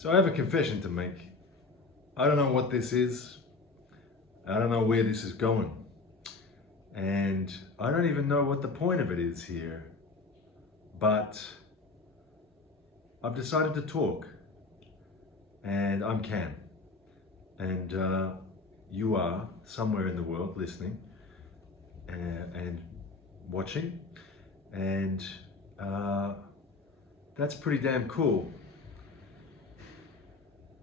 So I have a confession to make. I don't know what this is. I don't know where this is going. And I don't even know what the point of it is here. But I've decided to talk. And I'm Cam. And you are somewhere in the world listening and watching. And that's pretty damn cool.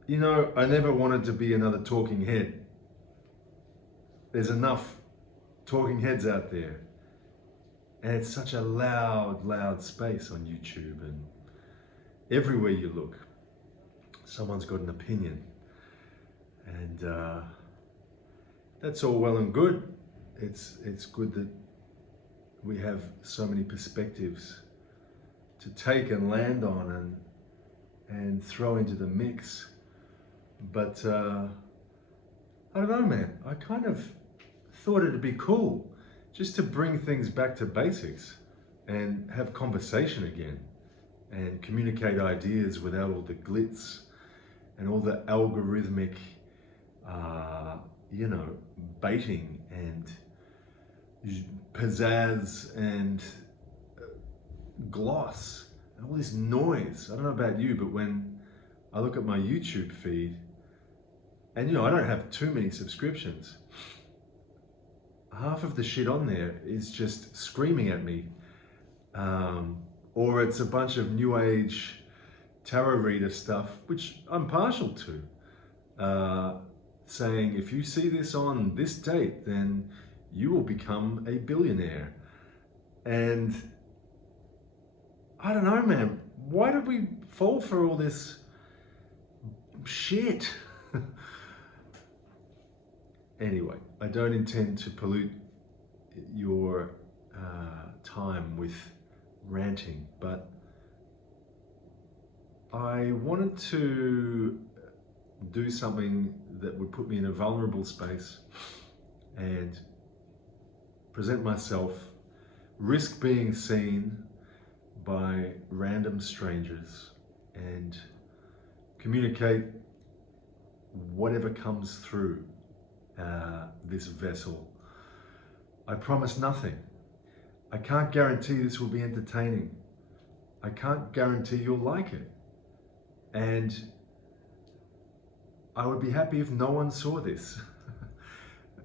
You know, I never wanted to be another talking head. There's enough talking heads out there. And it's such a loud space on YouTube, and everywhere you look, someone's got an opinion. And that's all well and good. It's good that we have so many perspectives to take and land on and throw into the mix. But I don't know, man. I kind of thought it'd be cool just to bring things back to basics and have conversation again and communicate ideas without all the glitz and all the algorithmic, baiting and pizzazz and gloss and all this noise. I don't know about you, but when I look at my YouTube feed, and I don't have too many subscriptions, half of the shit on there is just screaming at me. Or it's a bunch of new age tarot reader stuff, which I'm partial to, saying if you see this on this date, then you will become a billionaire. And I don't know, man, why did we fall for all this shit? Anyway, I don't intend to pollute your time with ranting, but I wanted to do something that would put me in a vulnerable space and present myself, risk being seen by random strangers, and communicate whatever comes through this vessel. I promise nothing. I can't guarantee this will be entertaining. I can't guarantee you'll like it. And I would be happy if no one saw this.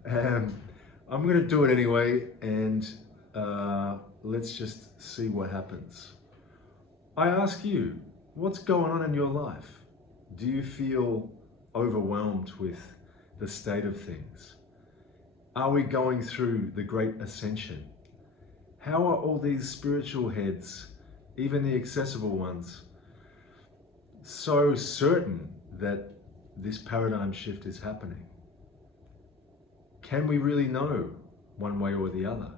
I'm going to do it anyway, and let's just see what happens. I ask you, what's going on in your life? Do you feel overwhelmed with the state of things? Are we going through the great ascension? How are all these spiritual heads, even the accessible ones, so certain that this paradigm shift is happening? Can we really know one way or the other?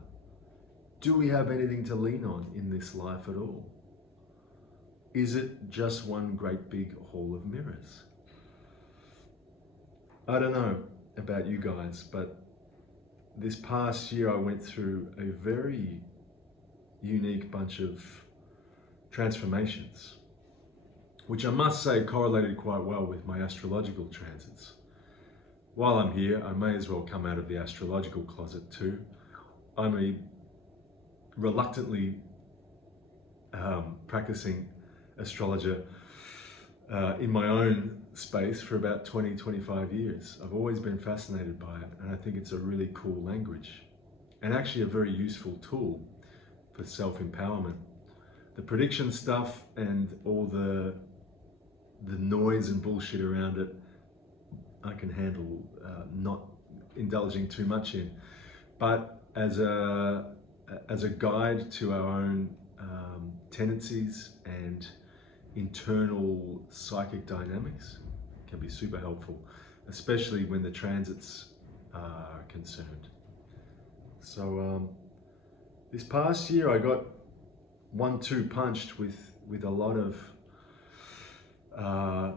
Do we have anything to lean on in this life at all? Is it just one great big hall of mirrors? I don't know about you guys, but this past year I went through a very unique bunch of transformations, which I must say correlated quite well with my astrological transits. While I'm here, I may as well come out of the astrological closet too. I'm a reluctantly practicing astrologer in my own space for about 20-25 years. I've always been fascinated by it, and I think it's a really cool language and actually a very useful tool for self-empowerment. The prediction stuff and all the noise and bullshit around it, I can handle not indulging too much in. But as a guide to our own tendencies and internal psychic dynamics, can be super helpful, especially when the transits are concerned. So this past year I got 1-2 punched with a lot of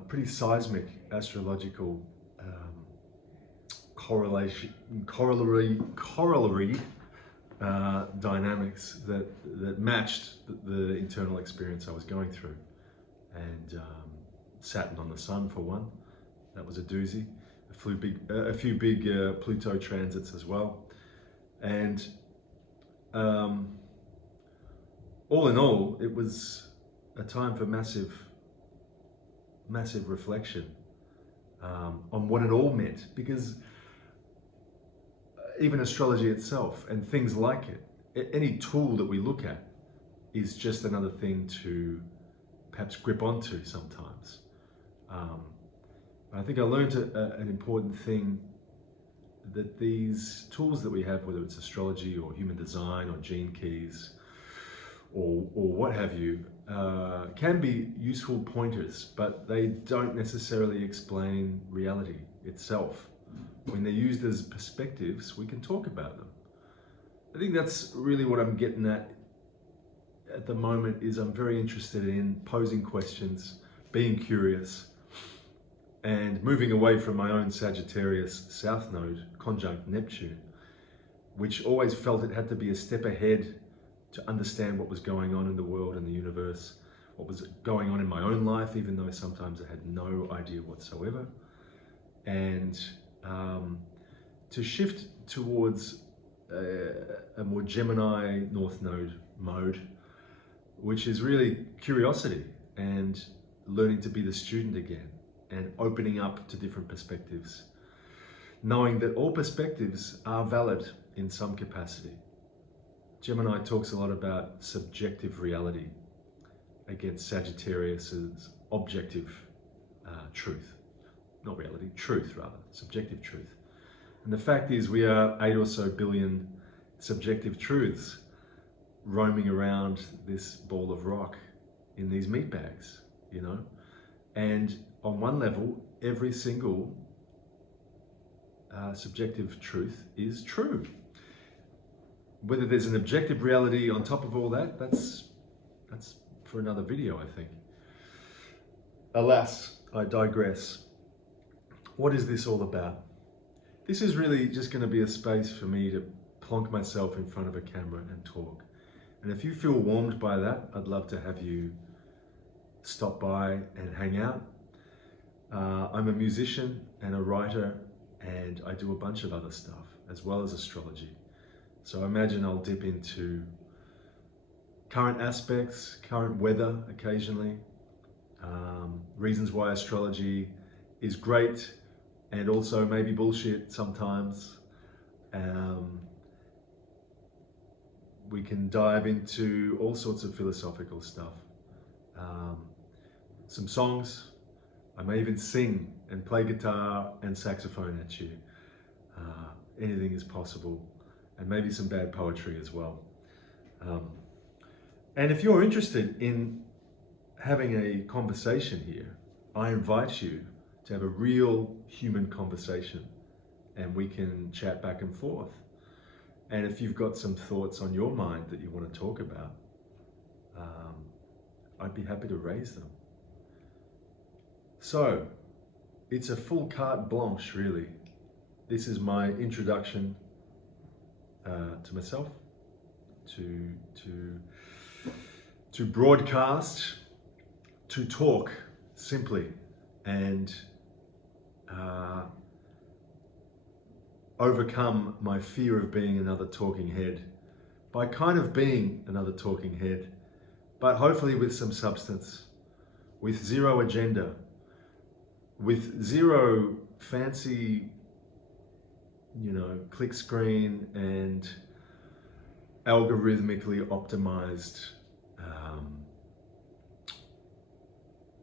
pretty seismic astrological corollary dynamics that matched the internal experience I was going through. And Saturn on the Sun for one. That was a doozy. A few big Pluto transits as well. And all in all, it was a time for massive reflection on what it all meant, because even astrology itself and things like it, any tool that we look at is just another thing to perhaps grip onto sometimes. I think I learned an important thing, that these tools that we have, whether it's astrology or human design or gene keys or what have you, can be useful pointers, but they don't necessarily explain reality itself. When they're used as perspectives, we can talk about them. I think that's really what I'm getting at the moment, is I'm very interested in posing questions, being curious, and moving away from my own Sagittarius South Node, conjunct Neptune, which always felt it had to be a step ahead to understand what was going on in the world and the universe, what was going on in my own life, even though sometimes I had no idea whatsoever. And to shift towards a more Gemini North Node mode, which is really curiosity and learning to be the student again and opening up to different perspectives, knowing that all perspectives are valid in some capacity. Gemini talks a lot about subjective reality against Sagittarius's objective truth. Not reality, truth rather, subjective truth. And the fact is, we are 8 or so billion subjective truths roaming around this ball of rock in these meat bags, you know? And on one level, every single subjective truth is true. Whether there's an objective reality on top of all that, that's for another video, I think. Alas, I digress. What is this all about? This is really just going to be a space for me to plonk myself in front of a camera and talk. And if you feel warmed by that, I'd love to have you stop by and hang out. I'm a musician and a writer, and I do a bunch of other stuff as well as astrology. So I imagine I'll dip into current aspects, current weather occasionally, reasons why astrology is great and also maybe bullshit sometimes. We can dive into all sorts of philosophical stuff. Some songs. I may even sing and play guitar and saxophone at you. Anything is possible. And maybe some bad poetry as well. And if you're interested in having a conversation here, I invite you to have a real human conversation, and we can chat back and forth. And if you've got some thoughts on your mind that you want to talk about, I'd be happy to raise them. So, it's a full carte blanche, really. This is my introduction to myself, to broadcast, to talk simply, and overcome my fear of being another talking head by kind of being another talking head, but hopefully with some substance, with zero agenda, with zero fancy, you know, click screen and algorithmically optimized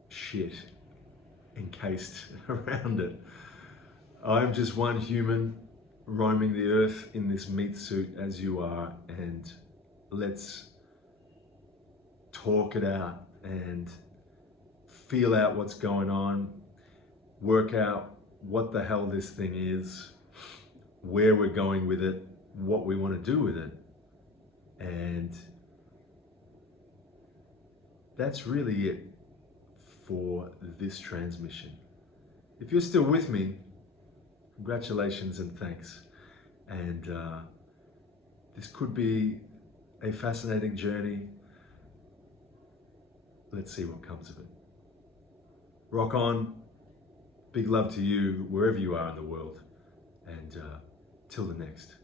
shit encased around it. I'm just one human roaming the earth in this meat suit as you are, and let's talk it out and feel out what's going on, work out what the hell this thing is, where we're going with it, what we want to do with it. And that's really it for this transmission. If you're still with me, congratulations and thanks. And this could be a fascinating journey. Let's see what comes of it. Rock on. Big love to you wherever you are in the world. And till the next.